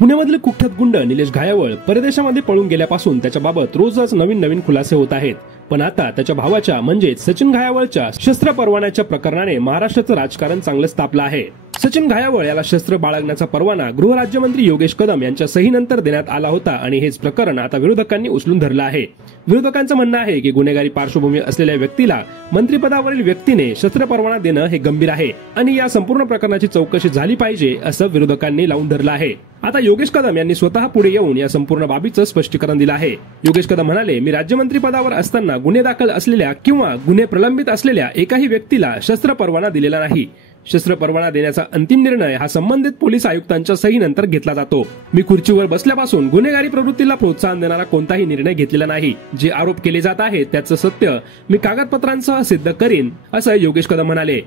पुण्यामधील कुख्यात गुंड निलेश घायावळ परदेशामध्ये पळून गेल्यापासून त्याच्याबाबत रोजच नवीन खुलासे होत आहेत. पण आता त्याच्या भावाच्या म्हणजेच सचिन घायावळच्या शस्त्र परवान्याच्या प्रकरणाने महाराष्ट्राचं राजकारण चांगलंच तापलं आहे. सचिन घायावळ याला शस्त्र बाळगण्याचा परवाना गृहराज्यमंत्री योगेश कदम यांच्या सहीनंतर देण्यात आला होता आणि हेच प्रकरण आता विरोधकांनी उचलून धरलं आहे. विरोधकांचं म्हणणं आहे की गुन्हेगारी पार्श्वभूमी असलेल्या व्यक्तीला मंत्रिपदावरील व्यक्तीने शस्त्र परवाना देणं हे गंभीर आहे आणि या संपूर्ण प्रकरणाची चौकशी झाली पाहिजे असं विरोधकांनी लावून धरलं आहे. आता योगेश कदम यांनी स्वतः पुढे येऊन या संपूर्ण बाबीचं स्पष्टीकरण दिलं आहे. योगेश कदम म्हणाले, मी राज्यमंत्री पदावर असताना गुन्हे दाखल असलेल्या किंवा गुन्हे प्रलंबित असलेल्या एकाही व्यक्तीला शस्त्र परवाना दिलेला नाही. शस्त्र परवाना देण्याचा अंतिम निर्णय हा संबंधित पोलीस आयुक्तांच्या सहीनंतर घेतला जातो. मी खुर्चीवर बसल्यापासून गुन्हेगारी प्रवृत्तीला प्रोत्साहन देणारा कोणताही निर्णय घेतलेला नाही. जे आरोप केले जात आहेत त्याचं सत्य मी कागदपत्रांसह सिद्ध करीन असं योगेश कदम म्हणाले.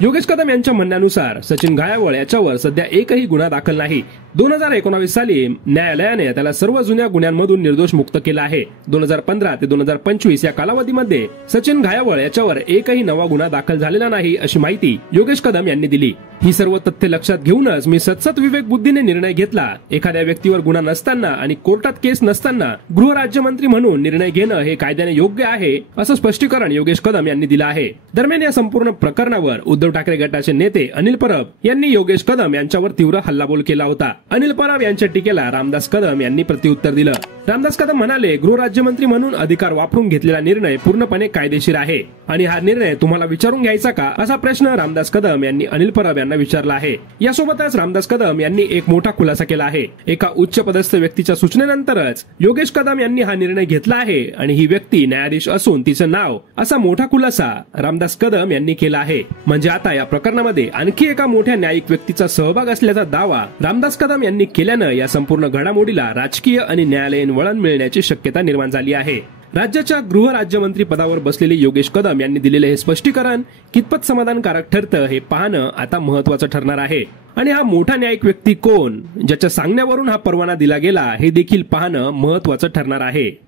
योगेश कदम यांच्या म्हणण्यानुसार सचिन घायावळ याच्यावर सध्या एकही गुन्हा दाखल नाही. 2019 साली न्यायालयाने त्याला सर्व जुन्या गुन्ह्यांमधून निर्दोष मुक्त केला आहे. 2015 ते 2025 या कालावधीमध्ये सचिन घायावळ याच्यावर एकही नवा गुन्हा दाखल झालेला नाही अशी माहिती योगेश कदम यांनी दिली. ही सर्व तथ्य लक्षात घेऊनच मी सतत विवेक बुद्धीने निर्णय घेतला. एखाद्या व्यक्तीवर गुन्हा नसताना आणि कोर्टात केस नसताना गृहराज्यमंत्री म्हणून निर्णय घेणं हे कायद्याने योग्य आहे असं स्पष्टीकरण योगेश कदम यांनी दिलं आहे. दरम्यान या संपूर्ण प्रकरणावर उद्धव ठाकरे गटाचे नेते अनिल परब यांनी योगेश कदम यांच्यावर तीव्र हल्लाबोल केला होता. अनिल परब यांच्या टीकेला रामदास कदम यांनी प्रत्युत्तर दिलं. रामदास कदम म्हणाले, गृहराज्यमंत्री म्हणून अधिकार वापरून घेतलेला निर्णय पूर्णपणे कायदेशीर आहे आणि हा निर्णय तुम्हाला विचारून घ्यायचा का असा प्रश्न रामदास कदम यांनी अनिल परब यांना विचारला आहे. यासोबतच रामदास कदम यांनी एक मोठा खुलासा केला आहे. एका उच्च पदस्थ व्यक्तीच्या सूचनेनंतरच योगेश कदम यांनी हा निर्णय घेतला आहे आणि ही व्यक्ती न्यायाधीश असून तिचं नाव असा मोठा खुलासा रामदास कदम यांनी केला आहे. म्हणजे आता या प्रकरणामध्ये आणखी एका मोठ्या न्यायिक व्यक्तीचा सहभाग असल्याचा दावा रामदास कदम यांनी केल्यानं या संपूर्ण घडामोडीला राजकीय आणि न्यायालयीन वळण मिळण्याची शक्यता निर्माण झाली आहे. राज्याच्या गृहराज्यमंत्री पदावर बसलेले योगेश कदम यांनी दिलेले हे स्पष्टीकरण कितपत समाधानकारक ठरतं हे पाहणं आता महत्वाचं ठरणार आहे. आणि हा मोठा न्यायिक व्यक्ती कोण, ज्याच्या सांगण्यावरून हा परवाना दिला गेला हे देखील पाहणं महत्वाचं ठरणार आहे.